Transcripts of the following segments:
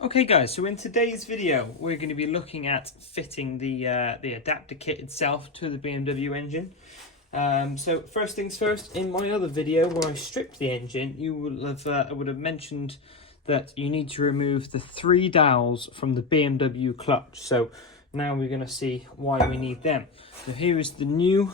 Okay guys, so in today's video we're going to be looking at fitting the adapter kit itself to the BMW engine. So first things first, in my other video where I stripped the engine, I would have mentioned that you need to remove the 3 dowels from the BMW clutch. So now we're going to see why we need them. So here is the new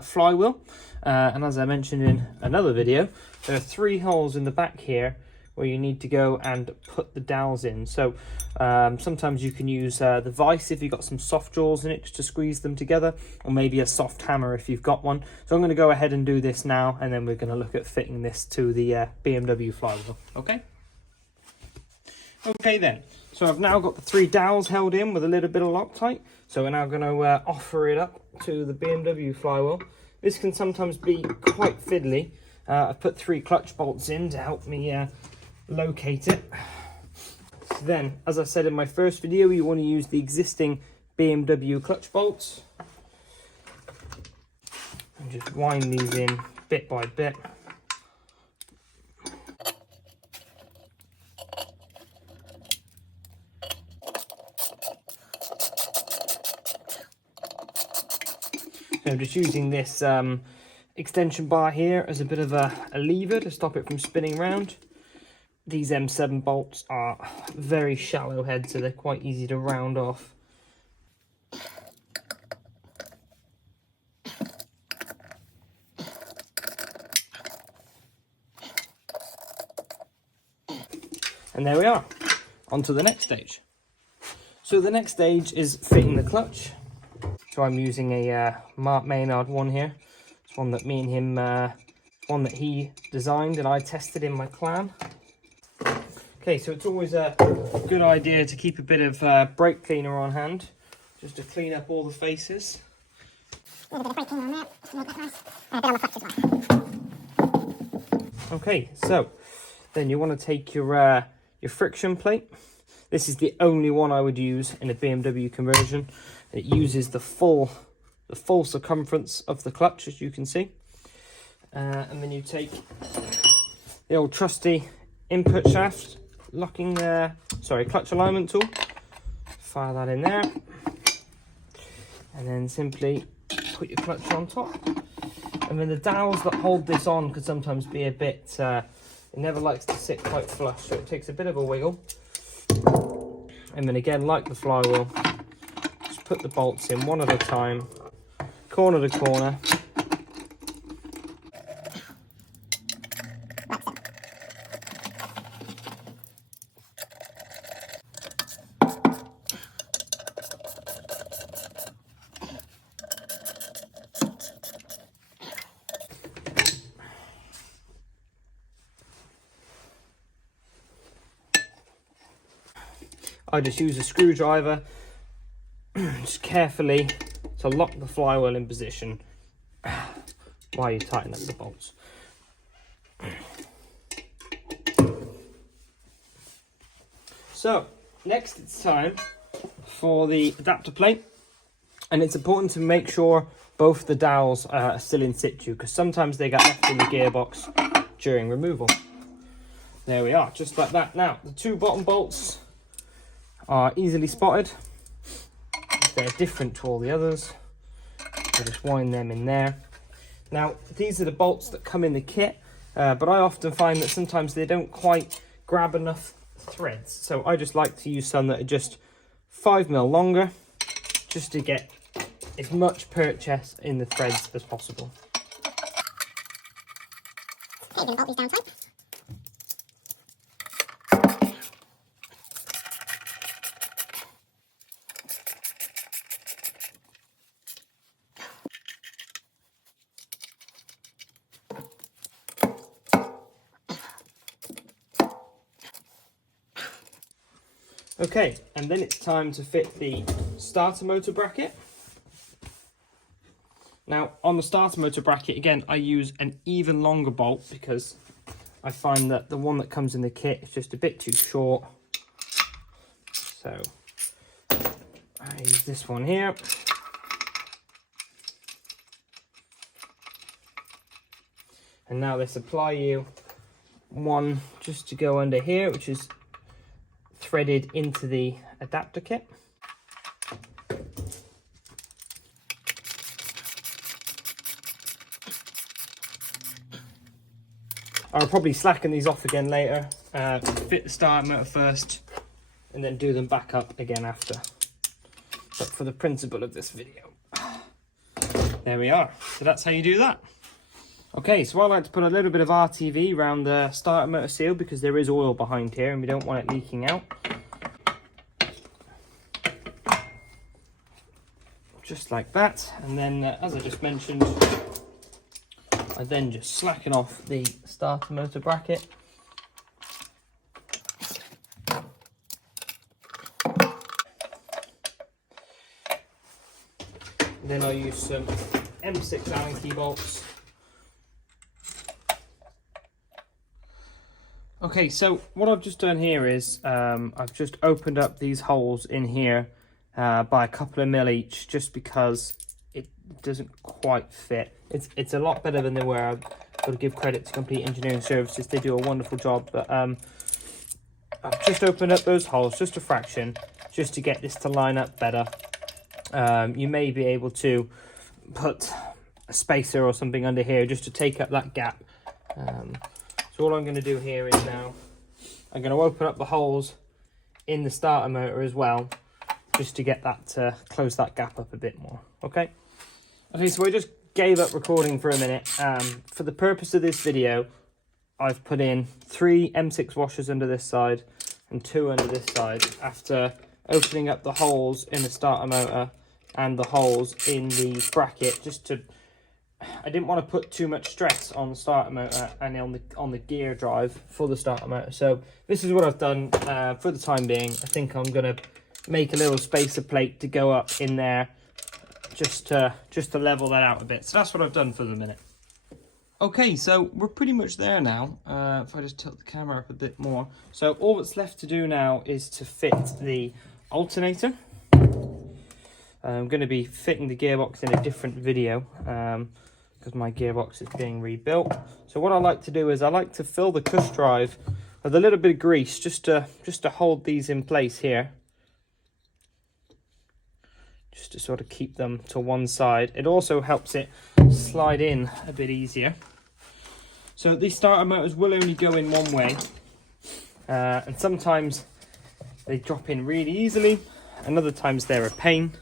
flywheel, and as I mentioned in another video, there are 3 holes in the back here where you need to go and put the dowels in. So sometimes you can use the vise if you've got some soft jaws in it, just to squeeze them together, or maybe a soft hammer if you've got one. So I'm going to go ahead and do this now, and then we're going to look at fitting this to the BMW flywheel. Okay then, so I've now got the 3 dowels held in with a little bit of Loctite. So we're now going to offer it up to the BMW flywheel. This can sometimes be quite fiddly. I've put 3 clutch bolts in to help me locate it. So then, as I said in my first video, you want to use the existing BMW clutch bolts and just wind these in bit by bit. So I'm just using this extension bar here as a bit of a lever to stop it from spinning around. These M7 bolts are very shallow head, so they're quite easy to round off. And there we are, on to the next stage. So the next stage is fitting the clutch. So I'm using a Mark Maynard one here. It's one that me and him, one that he designed and I tested in my clan. Okay, so it's always a good idea to keep a bit of brake cleaner on hand, just to clean up all the faces. Okay, so then you want to take your friction plate. This is the only one I would use in a BMW conversion. It uses the full circumference of the clutch, as you can see. And then you take the old trusty input shaft clutch alignment tool. Fire that in there, and then simply put your clutch on top. And then the dowels that hold this on could sometimes be a bit, it never likes to sit quite flush, so it takes a bit of a wiggle. And then again, like the flywheel, just put the bolts in one at a time, corner to corner. I just use a screwdriver just carefully to lock the flywheel in position while you tighten up the bolts. So next it's time for the adapter plate, and it's important to make sure both the dowels are still in situ, because sometimes they get left in the gearbox during removal. There we are, just like that. Now the 2 bottom bolts are easily spotted. They're different to all the others. So just wind them in there. Now these are the bolts that come in the kit, but I often find that sometimes they don't quite grab enough threads, so I just like to use some that are just 5mm longer, just to get as much purchase in the threads as possible. Okay, you're going to bolt these down tight. Okay, and then it's time to fit the starter motor bracket. Now, on the starter motor bracket, again, I use an even longer bolt because I find that the one that comes in the kit is just a bit too short. So I use this one here. And now they supply you one just to go under here, which is threaded into the adapter kit. I'll probably slacken these off again later, fit the starter motor first, and then do them back up again after. But for the principle of this video, there we are. So that's how you do that. Okay, so I like to put a little bit of RTV around the starter motor seal because there is oil behind here and we don't want it leaking out. Just like that. And then, as I just mentioned, I then just slacken off the starter motor bracket. Then I'll use some M6 Allen key bolts. Okay, so what I've just done here is I've just opened up these holes in here by a couple of mil each, just because it doesn't quite fit. It's a lot better than they were. I've got to give credit to Complete Engineering Services. They do a wonderful job, but I've just opened up those holes just a fraction, just to get this to line up better. You may be able to put a spacer or something under here just to take up that gap. So all I'm going to do here is now I'm going to open up the holes in the starter motor as well, just to get that to close that gap up a bit more. Okay, so I just gave up recording for a minute. For the purpose of this video, I've put in 3 M6 washers under this side and 2 under this side, after opening up the holes in the starter motor and the holes in the bracket, just to, I didn't want to put too much stress on the starter motor and on the gear drive for the starter motor. So this is what I've done for the time being. I think I'm going to make a little spacer plate to go up in there, just to level that out a bit. So that's what I've done for the minute. Okay, so we're pretty much there now. If I just tilt the camera up a bit more. So all that's left to do now is to fit the alternator. I'm going to be fitting the gearbox in a different video because my gearbox is being rebuilt. So what I like to do is I like to fill the cush drive with a little bit of grease, just to hold these in place here, just to sort of keep them to one side. It also helps it slide in a bit easier. So these starter motors will only go in one way, and sometimes they drop in really easily, and other times they're a pain.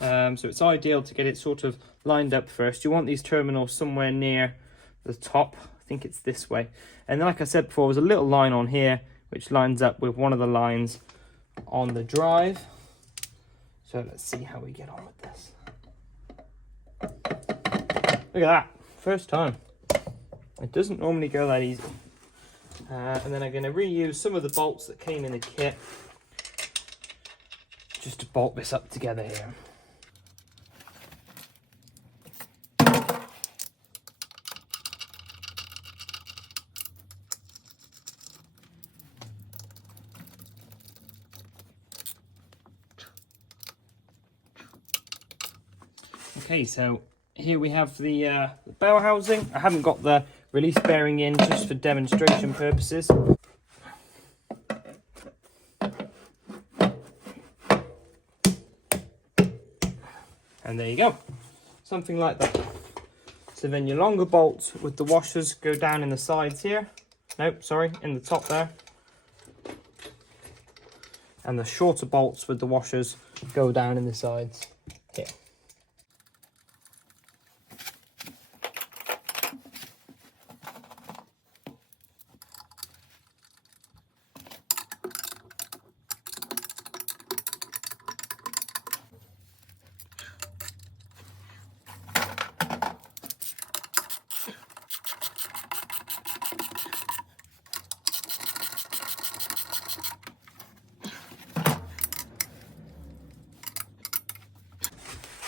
So it's ideal to get it sort of lined up first. You want these terminals somewhere near the top. I think it's this way. And then, like I said before, there's a little line on here which lines up with one of the lines on the drive. So let's see how we get on with this. Look at that, first time. It doesn't normally go that easy. And then I'm going to reuse some of the bolts that came in the kit, just to bolt this up together here. Okay, so here we have the bell housing. I haven't got the release bearing in, just for demonstration purposes. And there you go, something like that. So then your longer bolts with the washers go down in the sides here. Nope, sorry, in the top there. And the shorter bolts with the washers go down in the sides here.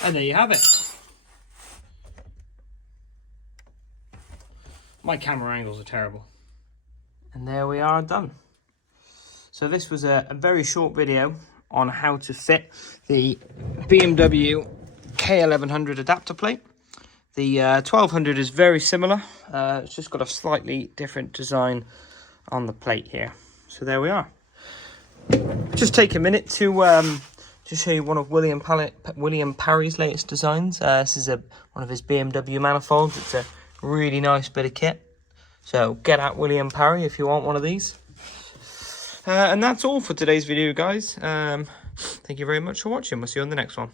And there you have it. My camera angles are terrible. And there we are, done. So this was a very short video on how to fit the BMW K1100 adapter plate. The 1200 is very similar. It's just got a slightly different design on the plate here. So there we are. Just take a minute to show you one of William Parry's latest designs. This is one of his BMW manifolds. It's a really nice bit of kit. So get at William Parry if you want one of these. And that's all for today's video, guys. Thank you very much for watching. We'll see you on the next one.